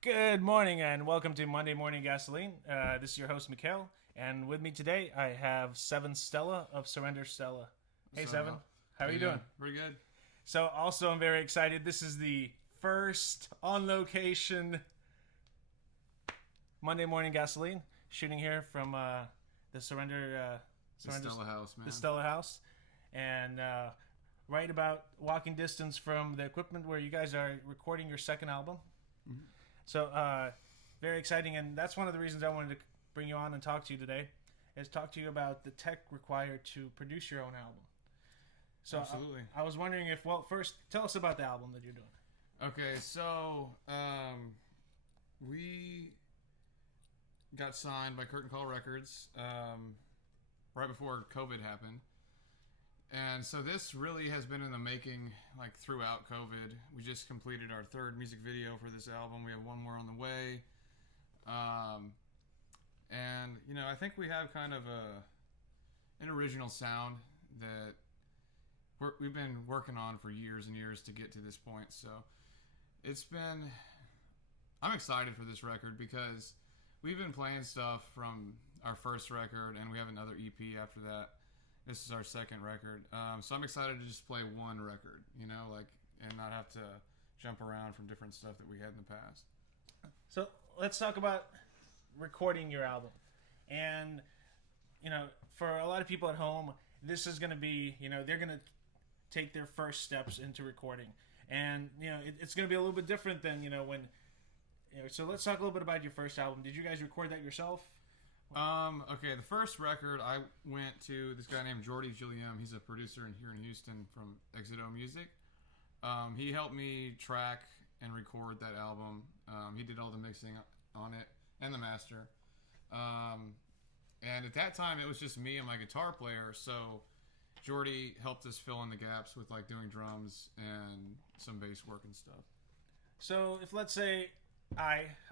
Good morning and welcome to Monday Morning Gasoline. This is your host, Mikhail, and with me today I have Seven Stella of Surrender Stella. Hey, What's Seven. up? How are you doing? Pretty good. So, also, I'm very excited. This is the first on location Monday Morning Gasoline shooting here from the The Stella House, man. the Stella House, and right about walking distance from the equipment where you guys are recording your second album. So, very exciting, and that's one of the reasons I wanted to bring you on and talk to you today, is talk to you about the tech required to produce your own album. So, Absolutely. I was wondering if, well, first, tell us about the album that you're doing. Okay, so we got signed by Curtain Call Records right before COVID happened. And so this really has been in the making, like, throughout COVID. We just completed our third music video for this album. We have one more on the way. And, I think we have kind of an original sound that we've been working on for years and years to get to this point. So I'm excited for this record because we've been playing stuff from our first record, and we have another EP after that. This is our second record. So I'm excited to just play one record, and not have to jump around from different stuff that we had in the past. So, let's talk about recording your album. And, for a lot of people at home, this is going to be, they're going to take their first steps into recording. And, it's going to be a little bit different than, when. So, let's talk a little bit about your first album. Did you guys record that yourself? Okay, the first record I went to this guy named Jordy Gilliam. He's a producer here in Houston from Exito Music. He helped me track and record that album. He did all the mixing on it and the master. And at that time, it was just me and my guitar player. So Jordy helped us fill in the gaps with like doing drums and some bass work and stuff. So, if let's say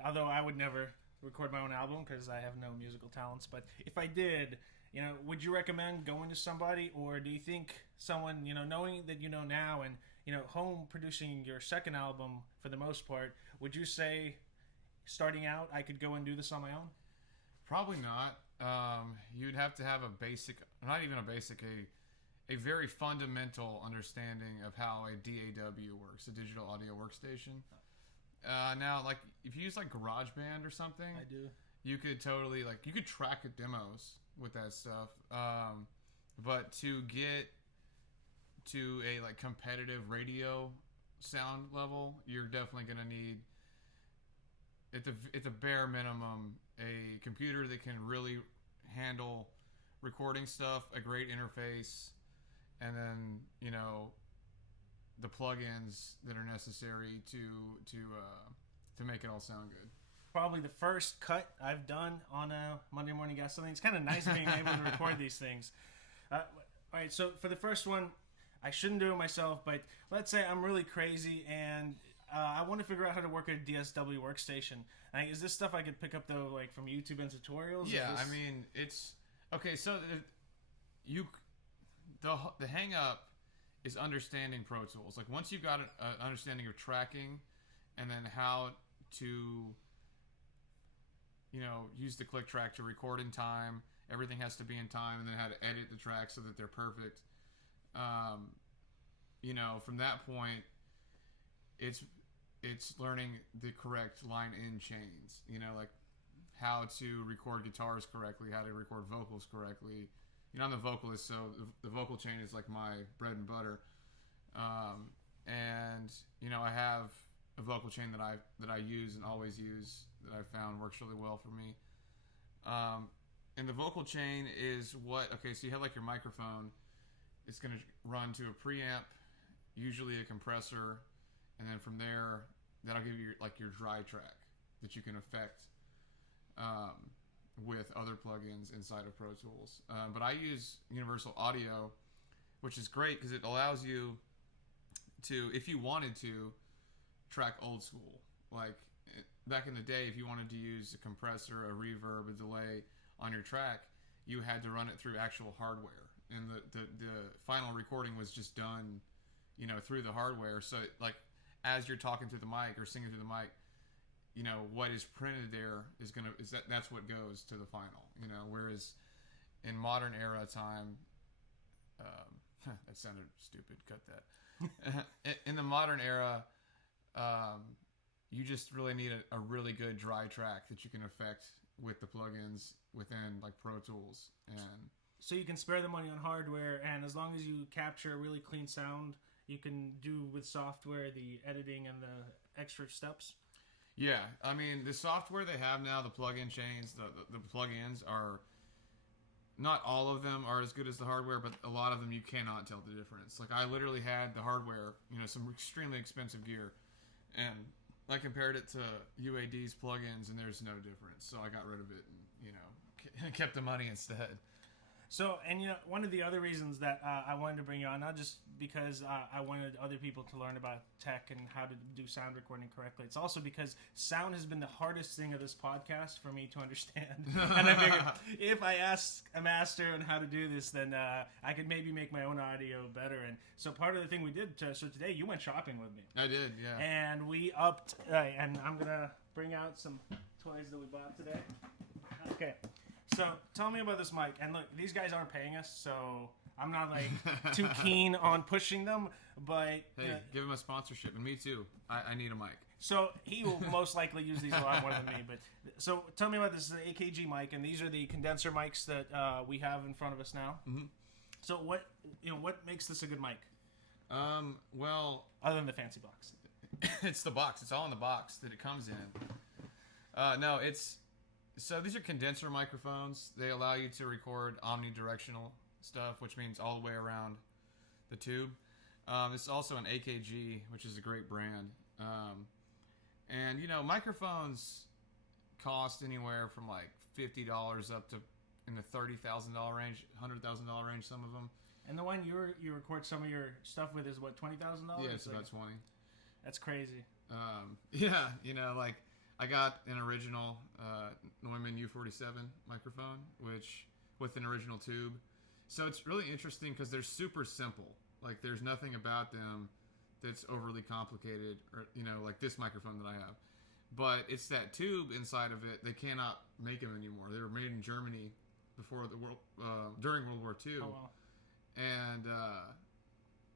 although I would never record my own album because I have no musical talents, but if I did, would you recommend going to somebody, or do you think someone, knowing that you know now and, home producing your second album for the most part, would you say starting out I could go and do this on my own? Probably not. You'd have to have a basic, not even a basic, a very fundamental understanding of how a DAW works, a digital audio workstation. Now, like, if you use like GarageBand or something, I do. you could totally you could track demos with that stuff. But to get to a like competitive radio sound level, you're definitely gonna need at the bare minimum a computer that can really handle recording stuff, a great interface, and then the plugins that are necessary to make it all sound good. Probably the first cut I've done on a Monday Morning Gasoline. It's kind of nice being able to record these things. All right, so for the first one, I shouldn't do it myself, but let's say I'm really crazy and I want to figure out how to work a DSW workstation. Like, is this stuff I could pick up though, like from YouTube and tutorials? Yeah, I mean it's okay. So the hang up is understanding Pro Tools. Like, once you've got an understanding of tracking, and then how to use the click track to record in time. Everything has to be in time, and then how to edit the tracks so that they're perfect. From that point, it's learning the correct line in chains. Like how to record guitars correctly, how to record vocals correctly. I'm the vocalist, so the vocal chain is like my bread and butter. And I have a vocal chain that I use and always use that I found works really well for me. And the vocal chain is so you have like your microphone. It's going to run to a preamp, usually a compressor, and then from there, that'll give you like your dry track that you can affect with other plugins inside of Pro Tools. But I use Universal Audio, which is great because it allows you to, if you wanted to, track old school. Like back in the day, if you wanted to use a compressor, a reverb, a delay on your track, you had to run it through actual hardware, and the final recording was just done, through the hardware. So like as you're talking through the mic or singing through the mic, what is printed there that's what goes to the final. Whereas in modern era time, that sounded stupid. Cut that. In the modern era, you just really need a really good dry track that you can affect with the plugins within like Pro Tools. And so you can spare the money on hardware, and as long as you capture a really clean sound, you can do with software the editing and the extra steps. Yeah, I mean, the software they have now, the plug-in chains, the plug-ins are, not all of them are as good as the hardware, but a lot of them you cannot tell the difference. Like, I literally had the hardware, some extremely expensive gear, and I compared it to UAD's plugins, and there's no difference. So I got rid of it and, kept the money instead. So, and one of the other reasons that I wanted to bring you on, not just because I wanted other people to learn about tech and how to do sound recording correctly, it's also because sound has been the hardest thing of this podcast for me to understand. And I figured if I ask a master on how to do this, then I could maybe make my own audio better. And so part of the thing we did, so today you went shopping with me. I did, yeah. And we upped, and I'm going to bring out some toys that we bought today. Okay. So, tell me about this mic. And look, these guys aren't paying us, so I'm not, too keen on pushing them, but... Hey, give him a sponsorship, and me too. I need a mic. So, he will most likely use these a lot more than me, but... So, tell me about this. This is an AKG mic, and these are the condenser mics that we have in front of us now. Mm-hmm. So, what makes this a good mic? Well... Other than the fancy box. It's the box. It's all in the box that it comes in. No, it's... So these are condenser microphones. They allow you to record omnidirectional stuff, which means all the way around the tube. It's also an AKG, which is a great brand. And, microphones cost anywhere from like $50 up to in the $30,000 range, $100,000 range, some of them. And the one you record some of your stuff with is what, $20,000? Yeah, it's about 20. That's crazy. Yeah, I got an original Neumann U47 microphone, which with an original tube. So it's really interesting because they're super simple. Like there's nothing about them that's overly complicated, or like this microphone that I have. But it's that tube inside of it. They cannot make them anymore. They were made in Germany before the world during World War II. Oh, wow. And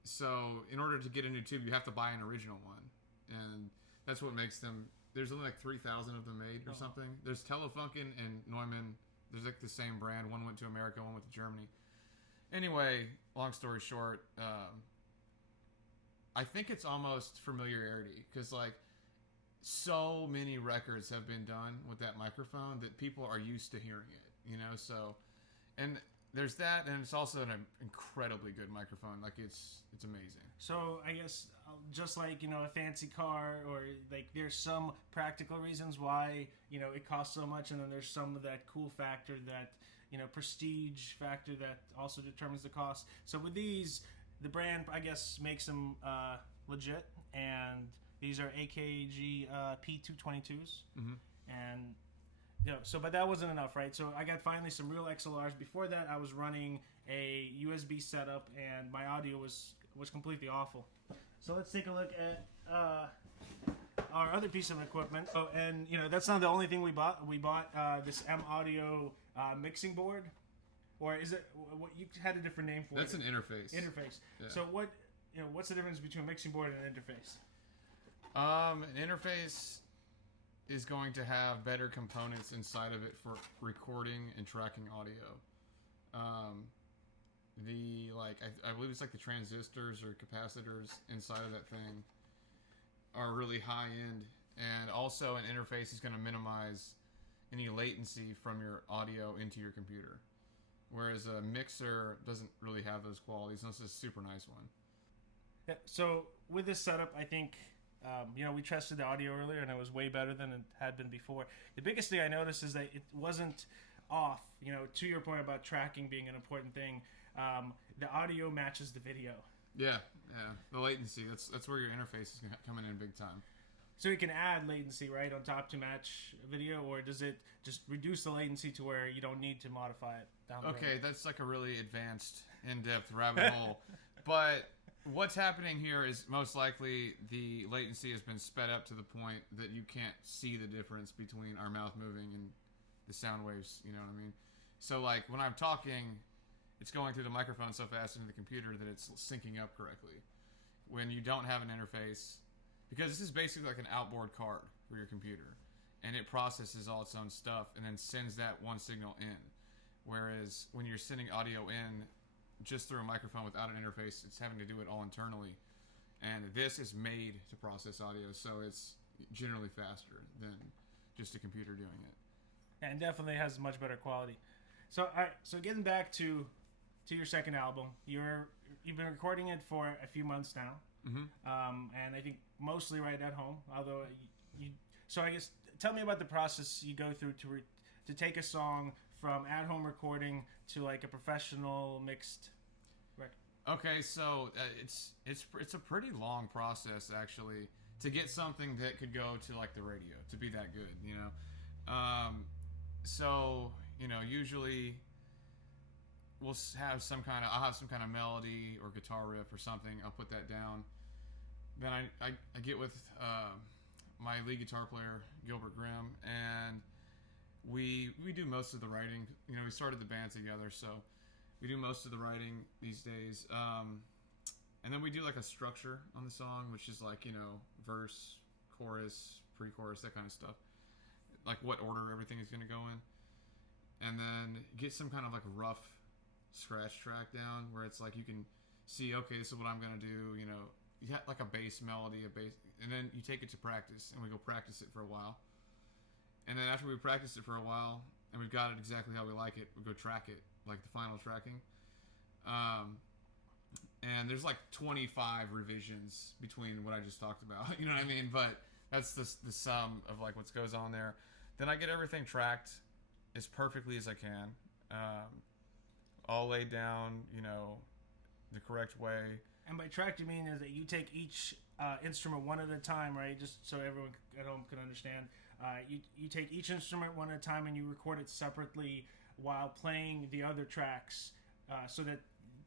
so in order to get a new tube, you have to buy an original one, and that's what makes them. There's only like 3,000 of them made or something. There's Telefunken and Neumann. There's like the same brand. One went to America, one went to Germany. Anyway, long story short, I think it's almost familiarity because like so many records have been done with that microphone that people are used to hearing it, so, and there's that, and it's also an incredibly good microphone. Like it's amazing. So I guess just like a fancy car, or like there's some practical reasons why it costs so much, and then there's some of that cool factor, that prestige factor that also determines the cost. So with these, the brand I guess makes them legit, and these are AKG P222s, and. Yeah, but that wasn't enough, right? So I got finally some real XLRs. Before that, I was running a USB setup, and my audio was completely awful. So let's take a look at our other piece of equipment. Oh, and that's not the only thing we bought. We bought this M Audio mixing board, or is it? What you had a different name for? That's it. An interface. Interface. Yeah. So what's the difference between a mixing board and an interface? An interface is going to have better components inside of it for recording and tracking audio. I believe it's like the transistors or capacitors inside of that thing are really high end, and also an interface is going to minimize any latency from your audio into your computer, whereas a mixer doesn't really have those qualities. Unless it's a super nice one. Yeah. So with this setup, I think. We tested the audio earlier, and it was way better than it had been before. The biggest thing I noticed is that it wasn't off. To your point about tracking being an important thing, the audio matches the video. Yeah. The latency, that's where your interface is coming in big time. So you can add latency, right, on top to match video, or does it just reduce the latency to where you don't need to modify it down the road? Okay, that's like a really advanced, in-depth rabbit hole. But What's happening here is most likely the latency has been sped up to the point that you can't see the difference between our mouth moving and the sound waves. You know what I mean? So like when I'm talking, it's going through the microphone so fast into the computer that it's syncing up correctly. When you don't have an interface, because this is basically like an outboard card for your computer, and it processes all its own stuff and then sends that one signal in. Whereas when you're sending audio in just through a microphone without an interface, it's having to do it all internally. And this is made to process audio, so it's generally faster than just a computer doing it. And definitely has much better quality. So, all right, so getting back to your second album, you've been recording it for a few months now, and I think mostly right at home. Although so I guess tell me about the process you go through to take a song from at home recording to like a professional mixed record. Okay, so it's a pretty long process actually to get something that could go to like the radio to be that good, you know. So you know, usually we'll have I'll have some kind of melody or guitar riff or something. I'll put that down. Then I get with my lead guitar player Gilbert Grimm, and we do most of the writing. You know, we started the band together, so we do most of the writing these days. And then we do like a structure on the song, which is like, you know, verse, chorus, pre-chorus, that kind of stuff. Like what order everything is going to go in. And then get some kind of like rough scratch track down where it's like you can see, okay, this is what I'm going to do. You know, you have like a bass melody, and then you take it to practice, and we go practice it for a while. And then after we practice it for a while, and we've got it exactly how we like it, we go track it, like the final tracking. And there's like 25 revisions between what I just talked about. You know what I mean? But that's the sum of like what goes on there. Then I get everything tracked as perfectly as I can, all laid down, you know, the correct way. And by track, you mean is that you take each instrument one at a time, right? Just so everyone at home can understand. You take each instrument one at a time and you record it separately while playing the other tracks, so that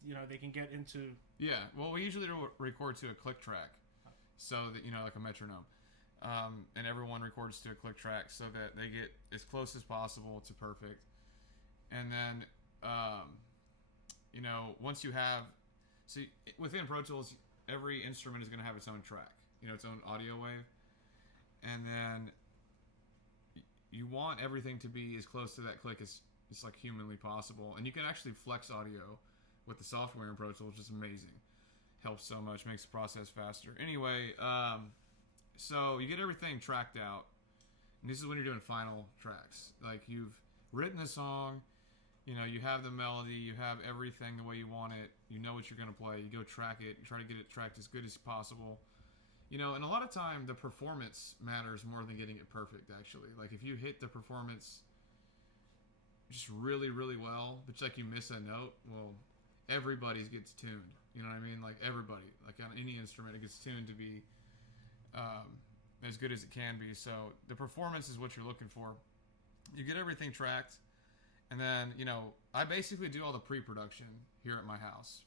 you know they can get into. Yeah, well, we usually record to a click track, so that, you know, like a metronome, and everyone records to a click track so that they get as close as possible to perfect. And then, you know, once you have, see, within Pro Tools, every instrument is going to have its own track, you know, its own audio wave, and then you want everything to be as close to that click as like humanly possible. And you can actually flex audio with the software in Pro Tools, which is amazing. Helps so much, makes the process faster. Anyway, so you get everything tracked out, and this is when you're doing final tracks. Like, you've written the song, you know, you have the melody, you have everything the way you want it, you know what you're going to play, you go track it, you try to get it tracked as good as possible. You know, and a lot of time the performance matters more than getting it perfect, actually. Like, if you hit the performance just really, really well, but like you miss a note, well, everybody gets tuned. You know what I mean? Like, everybody, like on any instrument, it gets tuned to be as good as it can be. So the performance is what you're looking for. You get everything tracked, and then, you know, I basically do all the pre-production here at my house,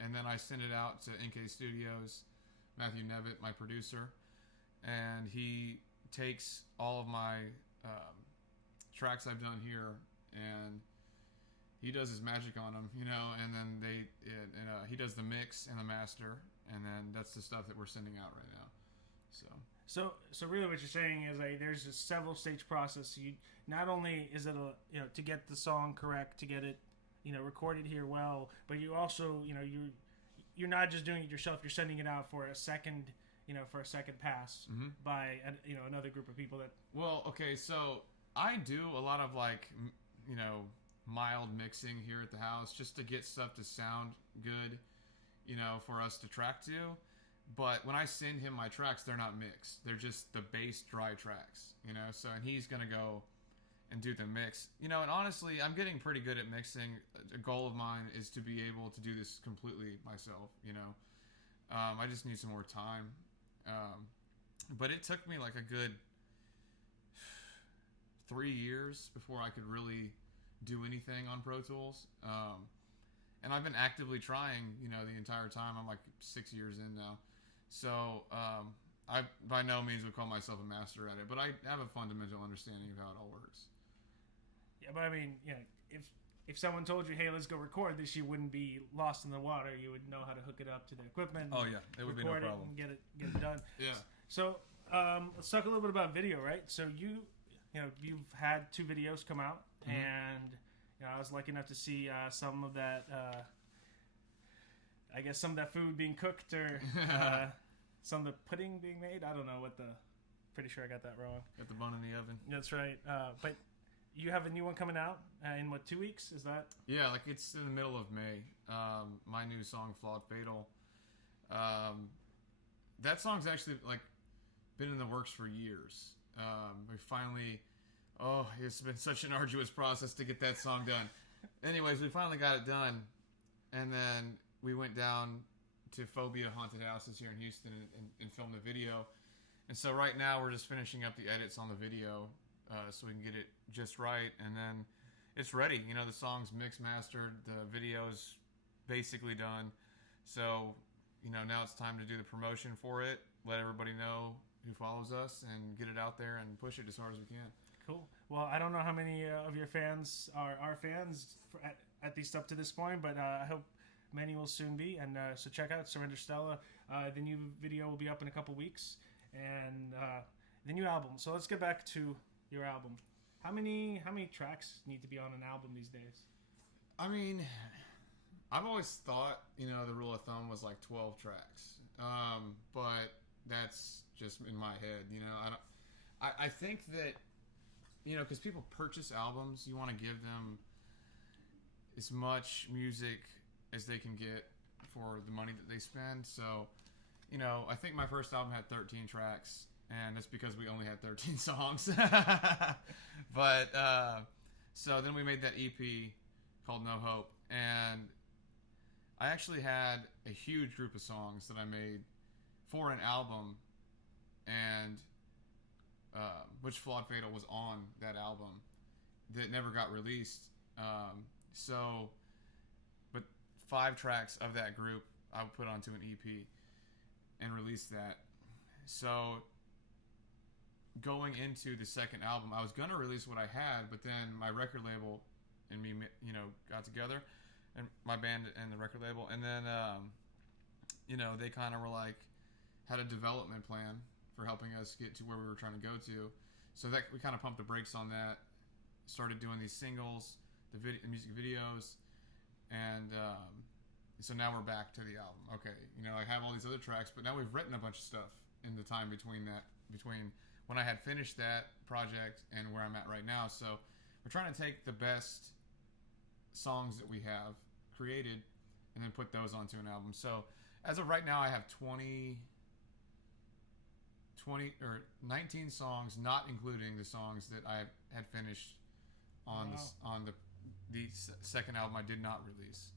and then I send it out to NK Studios, Matthew Nevitt, my producer, and he takes all of my tracks I've done here, and he does his magic on them, you know, and then he does the mix and the master, and then that's the stuff that we're sending out right now. So really, what you're saying is like there's a several stage process. You not only is it to get the song correct, to get it, you know, recorded here well, but you also, you know, you're not just doing it yourself. You're sending it out for a second, you know, pass by another group of people that. Well, okay, so I do a lot of like, you know, mild mixing here at the house just to get stuff to sound good, you know, for us to track to. But when I send him my tracks, they're not mixed. They're just the bass dry tracks, you know. So, and he's gonna go and do the mix, you know. And honestly, I'm getting pretty good at mixing. A goal of mine is to be able to do this completely myself, you know. I just need some more time. But it took me like a good 3 years before I could really do anything on Pro Tools. and I've been actively trying, the entire time. I'm like 6 years in now, so I by no means would call myself a master at it, but I have a fundamental understanding of how it all works. Yeah, but I mean, if someone told you, "Hey, let's go record this," you wouldn't be lost in the water. You would know how to hook it up to the equipment. Oh yeah, it would be no record problem. it and get it done. Yeah. So let's talk a little bit about video, right? So you've had 2 videos come out, and I was lucky enough to see some of that. I guess some of that food being cooked, or some of the pudding being made. I don't know what the. Pretty sure I got that wrong. Got the bun in the oven. That's right. But you have a new one coming out in what, 2 weeks? Is that? Yeah, like it's in the middle of May. My new song, "Flawed Fatal." That song's actually like been in the works for years. We finally. Oh, it's been such an arduous process to get that song done. Anyways, we finally got it done, and then we went down to Phobia Haunted Houses here in Houston and filmed the video. And so right now we're just finishing up the edits on the video so we can get it just right, and then it's ready. The song's mixed, mastered, the video's basically done. So, now it's time to do the promotion for it, let everybody know who follows us, and get it out there and push it as hard as we can. Cool. Well, I don't know how many of your fans are our fans, at least up to this point, but I hope many will soon be. And so check out Surrender Stella. The new video will be up in a couple weeks, and the new album. So let's get back to your album. How many tracks need to be on an album these days? I mean, I've always thought, the rule of thumb was like 12 tracks. But that's just in my head, I think that, because people purchase albums, you want to give them as much music as they can get for the money that they spend. So, I think my first album had 13 tracks, and that's because we only had 13 songs. But, so then we made that EP called No Hope, and I actually had a huge group of songs that I made for an album, and which Flawed Fatal was on that album that never got released. But 5 tracks of that group I put onto an EP and released that. So going into the second album, I was going to release what I had, but then my record label and me, got together, and my band and the record label, and then, they kind of were like, had a development plan for helping us get to where we were trying to go to. So that we kind of pumped the brakes on that, started doing these singles, the music videos, and so now we're back to the album. Okay, I have all these other tracks, but now we've written a bunch of stuff in the time between when I had finished that project and where I'm at right now. So we're trying to take the best songs that we have created and then put those onto an album. So as of right now, I have 19 songs, not including the songs that I had finished on the second album I did not release.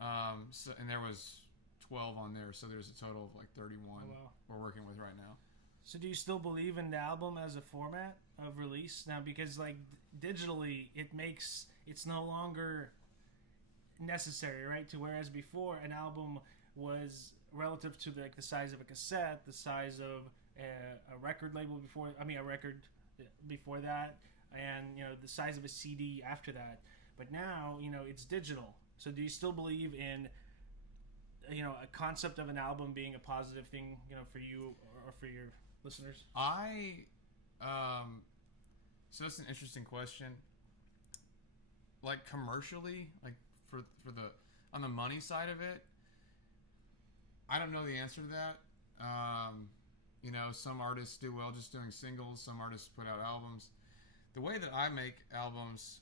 And there was 12 on there, so there's a total of like 31 we're working with right now. So do you still believe in the album as a format of release now? Because like digitally, it's no longer necessary, right? To whereas before an album was relative to the size of a cassette, the size of a record label a record before that, and the size of a CD after that. But now it's digital. So do you still believe in a concept of an album being a positive thing for you or for your listeners? So that's an interesting question. Like commercially, like for the on the money side of it, I don't know the answer to that. Some artists do well just doing singles. Some artists put out albums. The way that I make albums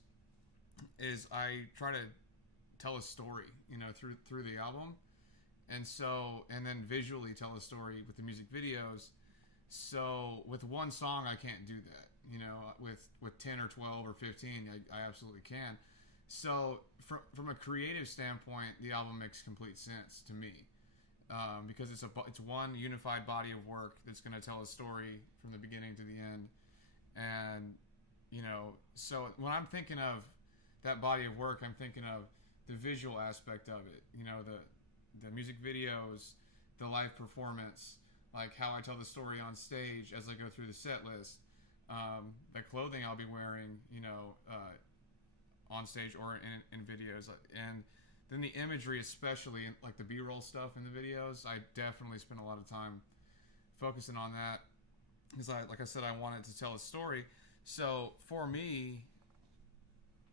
is I try to tell a story, through the album, and then visually tell a story with the music videos. So with one song, I can't do that. With 10 or 12 or 15, I absolutely can. So from a creative standpoint, the album makes complete sense to me. Because it's one unified body of work that's going to tell a story from the beginning to the end. And, so when I'm thinking of that body of work, I'm thinking of the visual aspect of it. You know, the music videos, the live performance, like how I tell the story on stage as I go through the set list, the clothing I'll be wearing, you know, on stage or in videos, and then the imagery, especially like the B-roll stuff in the videos. I definitely spend a lot of time focusing on that because like I said, I wanted to tell a story. So for me,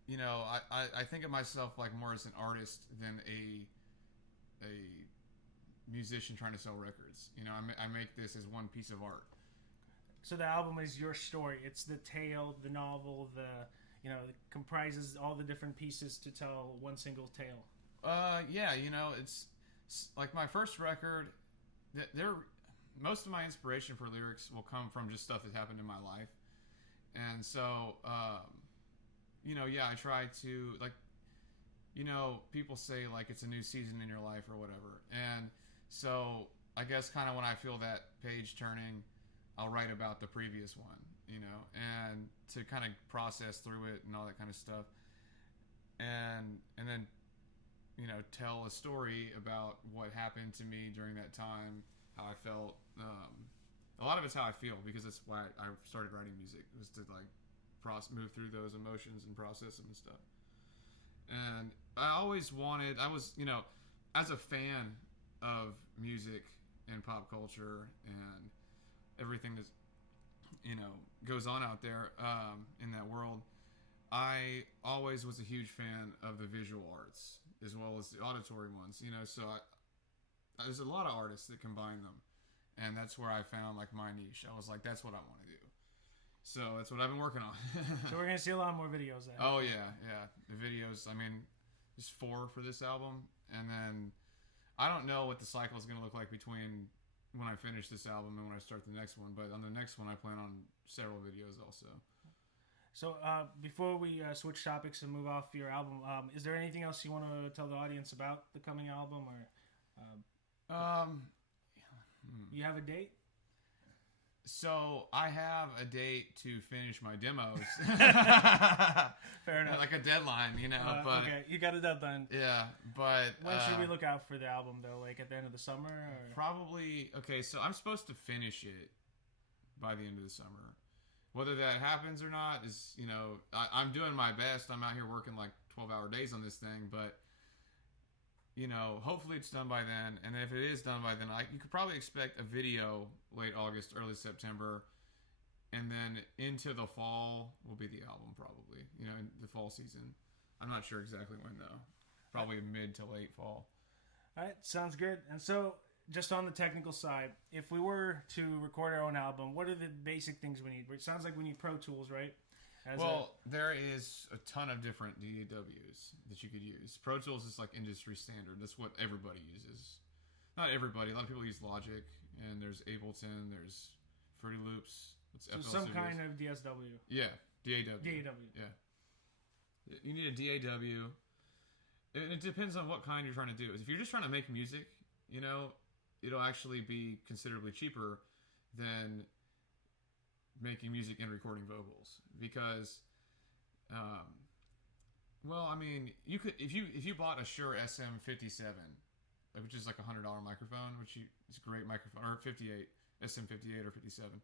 you know, I think of myself like more as an artist than a musician trying to sell records. You know, I make this as one piece of art. So the album is your story. It's the tale, the novel, it comprises all the different pieces to tell one single tale. Yeah, you know, it's like my first record. Most of my inspiration for lyrics will come from just stuff that happened in my life, and so you know, yeah, I try to, like, you know, people say like it's a new season in your life or whatever, and so I guess kind of when I feel that page turning, I'll write about the previous one, you know, and to kind of process through it and all that kind of stuff, and then, you know, tell a story about what happened to me during that time, how I felt. A lot of it's how I feel, because that's why I started writing music, was to like move through those emotions and process them and stuff. And I was, you know, as a fan of music and pop culture and everything that, you know, goes on out there in that world, I always was a huge fan of the visual arts as well as the auditory ones, you know. So there's a lot of artists that combine them, and that's where I found like my niche. I was like, that's what I want to do. So that's what I've been working on. So we're gonna see a lot more videos then. Oh yeah. The videos. I mean, there's 4 for this album, and then I don't know what the cycle is gonna look like between when I finish this album and when I start the next one. But on the next one, I plan on several videos also. So before we switch topics and move off your album, is there anything else you want to tell the audience about the coming album, or you have a date? So I have a date to finish my demos. Fair enough. Like a deadline, you know. But okay, you got a deadline. Yeah, but when should we look out for the album though? Like at the end of the summer? Or? Probably. Okay, so I'm supposed to finish it by the end of the summer. Whether that happens or not is, you know, I'm doing my best. I'm out here working like 12-hour days on this thing, but, you know, hopefully it's done by then. And if it is done by then, you could probably expect a video late August, early September, and then into the fall will be the album probably, you know, in the fall season. I'm not sure exactly when though. Probably mid to late fall. All right, sounds good. And so, just on the technical side, if we were to record our own album, what are the basic things we need? It sounds like we need Pro Tools, right? There is a ton of different DAWs that you could use. Pro Tools is like industry standard. That's what everybody uses. Not everybody. A lot of people use Logic, and there's Ableton, there's Fruity Loops. So some kind of DSW. Yeah, DAW. DAW. Yeah. You need a DAW. It depends on what kind you're trying to do. If you're just trying to make music, you know, it'll actually be considerably cheaper than making music and recording vocals, because well, I mean, you could, if you bought a Shure SM57, which is like $100 microphone, it's a great microphone, or 58 SM58 or 57,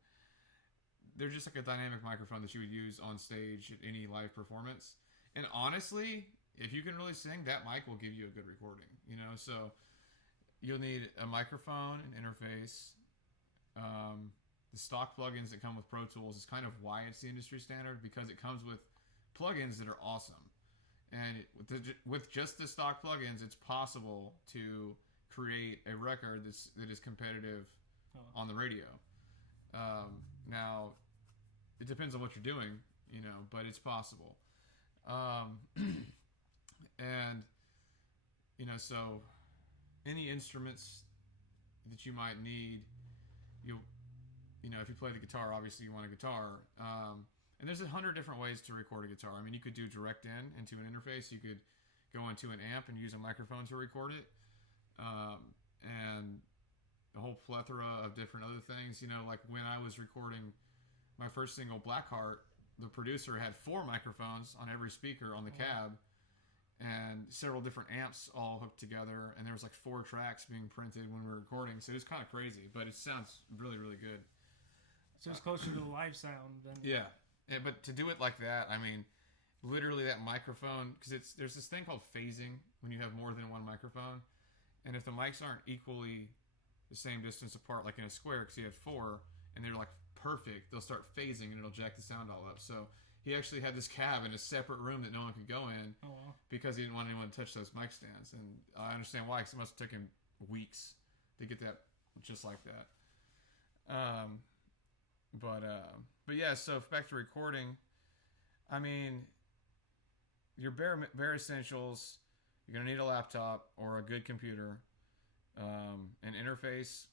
they're just like a dynamic microphone that you would use on stage at any live performance. And honestly, if you can really sing, that mic will give you a good recording, you know. So you'll need a microphone, an interface. The stock plugins that come with Pro Tools is kind of why it's the industry standard, because it comes with plugins that are awesome. And with just the stock plugins, it's possible to create a record that is competitive on the radio. Now, it depends on what you're doing, you know, but it's possible. And, you know, so any instruments that you might need, you know, if you play the guitar, obviously you want a guitar. And there's 100 different ways to record a guitar. I mean, you could do direct into an interface. You could go into an amp and use a microphone to record it. And a whole plethora of different other things. You know, like when I was recording my first single, Blackheart, the producer had 4 microphones on every speaker on the cab. and several different amps all hooked together, and there was like 4 tracks being printed when we were recording, so it was kind of crazy, but it sounds really, really good. So it's closer to the live sound than... Yeah, but to do it like that, I mean, literally that microphone, because there's this thing called phasing when you have more than one microphone, and if the mics aren't equally the same distance apart, like in a square, because you had 4, and they're like perfect, they'll start phasing and it'll jack the sound all up. So he actually had this cab in a separate room that no one could go in because he didn't want anyone to touch those mic stands. And I understand why, because it must have taken weeks to get that just like that. But yeah, so back to recording. I mean, your bare essentials, you're going to need a laptop or a good computer, an interface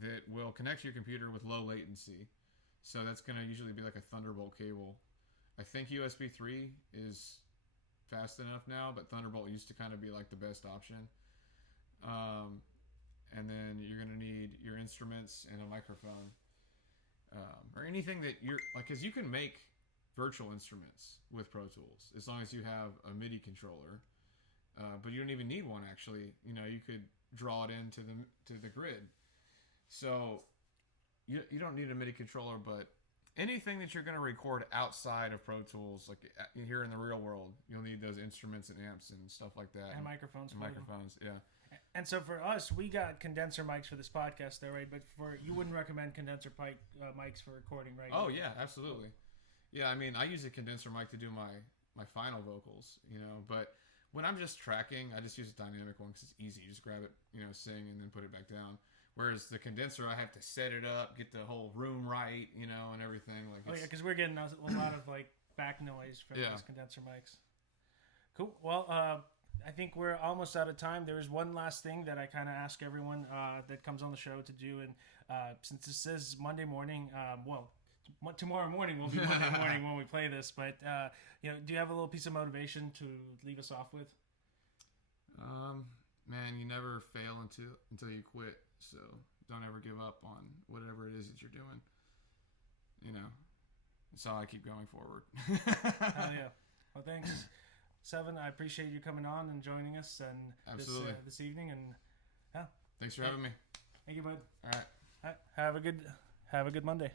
that will connect to your computer with low latency. So that's going to usually be like a Thunderbolt cable. I think USB 3 is fast enough now, but Thunderbolt used to kind of be like the best option. And then you're going to need your instruments and a microphone. Or anything that you're like, because you can make virtual instruments with Pro Tools as long as you have a MIDI controller. But you don't even need one, actually. You know, you could draw it into the grid. So you don't need a MIDI controller, but anything that you're going to record outside of Pro Tools, like here in the real world, you'll need those instruments and amps and stuff like that. And microphones. Yeah. And so for us, we got condenser mics for this podcast, though, right? But you wouldn't recommend condenser mics for recording, right? Oh, yeah, absolutely. Yeah, I mean, I use a condenser mic to do my final vocals, you know, but when I'm just tracking, I just use a dynamic one because it's easy. You just grab it, you know, sing, and then put it back down. Whereas the condenser, I have to set it up, get the whole room right, you know, and everything. Like, yeah, because we're getting a lot of like back noise from those condenser mics. Cool. Well, I think we're almost out of time. There is one last thing that I kind of ask everyone that comes on the show to do, and since this is Monday morning, tomorrow morning will be Monday morning when we play this. But you know, do you have a little piece of motivation to leave us off with? Man, you never fail until you quit. So don't ever give up on whatever it is that you're doing. You know, that's how I keep going forward. Hell yeah. Well, thanks, Seven. I appreciate you coming on and joining us and this evening. And yeah, thanks for having me. Thank you, bud. All right. Have a good Monday.